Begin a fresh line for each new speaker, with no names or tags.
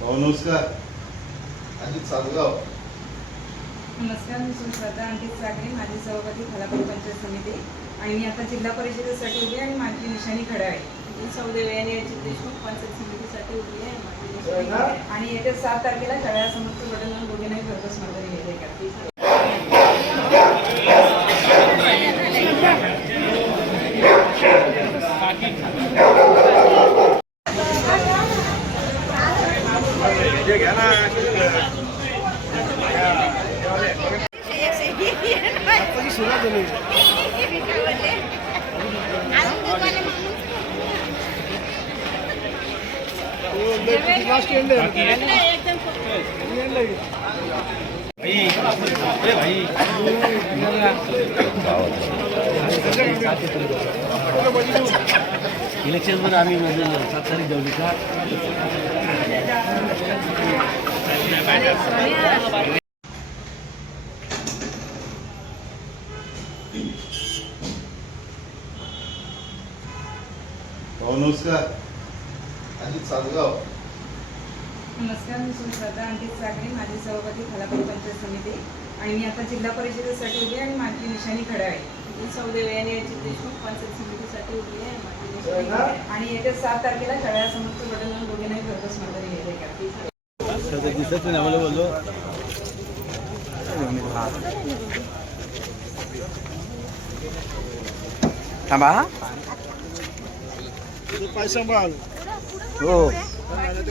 भाऊ नमस्कार अजित सातगाव
नमस्कार मी सुश्रद्धा अंकित सागरे माझी सभापती खालापूर पंचायत समिती. आणि मी आता जिल्हा परिषदेसाठी उभी आहे आणि माझी निशाणी खडा आहे.
मी सौदेव यांनी याची देशमुख पंचायत समितीसाठी उभी आहे.
आणि येत्या सात तारखेला सगळ्या समस्त बटन दोघींनाही घरपोच मार्गाने हे
इलेक्शनमध्ये आम्ही म्हणजे सात तारीख जाऊ का
नमस्कार. अजित सातगाव
नमस्कार मी सुश्रद्धा अंकित सागरे माझी सभापती खालापूर पंचायत समिती. आणि मी आता जिल्हा परिषदेसाठी उभी आणि माझी निशाणी खडा आहे.
मी सौदेव यांनी याची देशमुख पंचायत समितीसाठी उभी आहे माझी
आणि येत्या सात तारखेला सगळ्या समस्त बटन दोघींनाही घरपोच मार्गाने हे करते
दिसत नाही आम्हाला बोललो थांबा.
पाय सांभाळ
हो
नाही तर